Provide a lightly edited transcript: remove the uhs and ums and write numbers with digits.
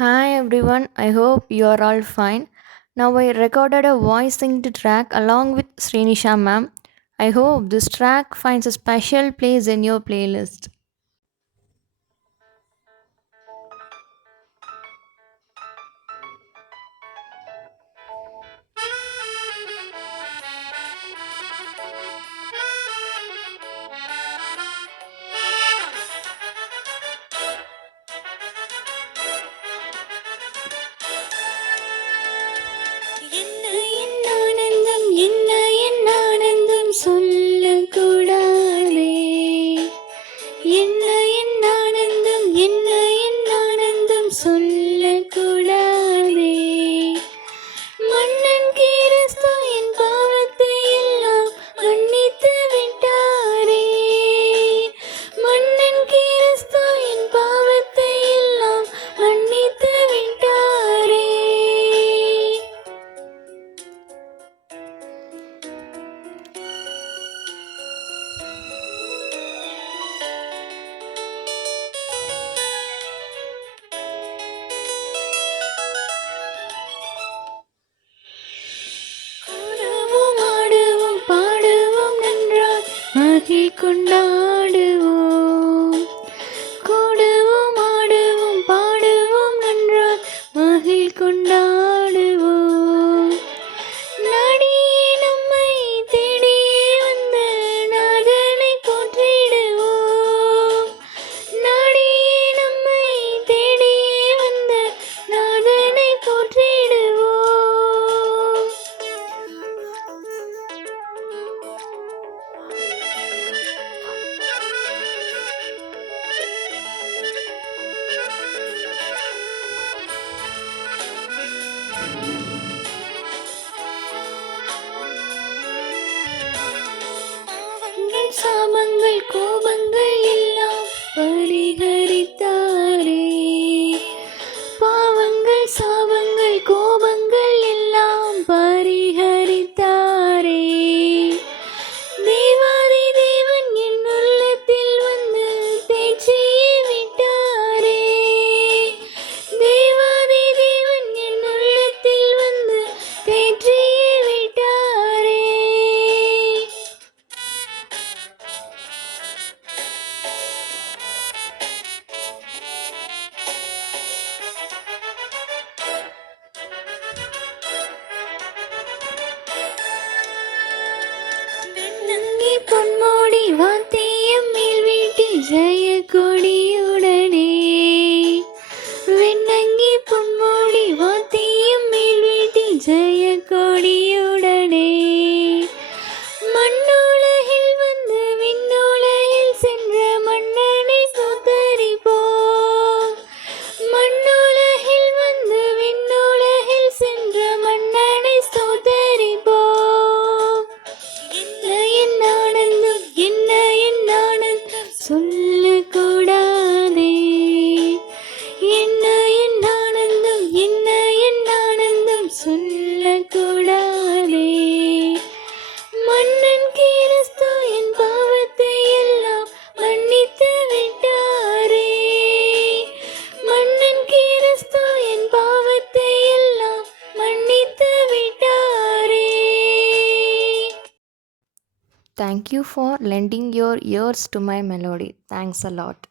Hi everyone, I hope you are all fine. Now I recorded a voice synced track along with Srinisha ma'am. I hope this track finds a special place in your playlist. என்ன என் ஆனந்தம் என்ன என் ஆனந்தம் சொல்லக்கூடாதே என்ன என் ஆனந்தம் என்ன என் ஆனந்தம் சொல்லக்கூடாதே மன்னன் கிறிஸ்து என் பாவத்தை எல்லாம் மன்னித்து விட்டாரே மன்னன் கிறிஸ்து என் பாவத்தை எல்லாம் மன்னித்து விட்டாரே ஆடுவோம் ஆடுவோம் பாடுவோம் நன்றாய் மகிழ் கொண்டாடுவோம் கூடுவோம் ஆடுவோம் பாடுவோம் நன்றாய் மகிழ் கொண்டாடுவோம் நாடியே நம்மை தேடியே வந்த நாதனை போற்றிடுவோம் நாடியே நம்மை தேடியே வந்த நாதனை போற்றிடுவோம் பாவங்கள் சாபங்கள் கோபங்கள் எல்லாம் பரிகரித்தாரே பாவங்கள் சாபங்கள் கோபங்கள் எல்லாம் பரிகரித்தாரே தேவாதி தேவன் என் உள்ளத்தில் வந்து பேச்சியே விட்டாரே தேவாதி தேவன் என் உள்ளத்தில் வந்து பேச்சியே விட்டாரே வெண்ணங்கி பொன்மோடி வாத்தியம் மேல் வீட்டில் ஜெய கொடியுடனே வெண்ணங்கி பொன்மோடி வாத்தியம் மேல் வீட்டில் ஜெய கொடியுடனே மண்ணுலகில் வந்து விண்ணுலகில் சென்ற மன்னனை சுத்தரிப்போம் மண்ணுலகில் வந்து விண்ணுலகில் சென்ற மன்னனை சுத்தரிப்போம் என்ன என் ஆனந்தம் என்ன என் ஆனந்தம் சொல்லக்கூடாதே என்ன என் ஆனந்தம் என்ன என் ஆனந்தம் சொல்லக்கூடாதே மன்னன் கிறிஸ்து என் பாவத்தை எல்லாம் மன்னித்து விட்டாரே மன்னன் கிறிஸ்து என் பாவத்தை எல்லாம் மன்னித்து விட்டாரே. Thank you for lending your ears to my melody. Thanks a lot.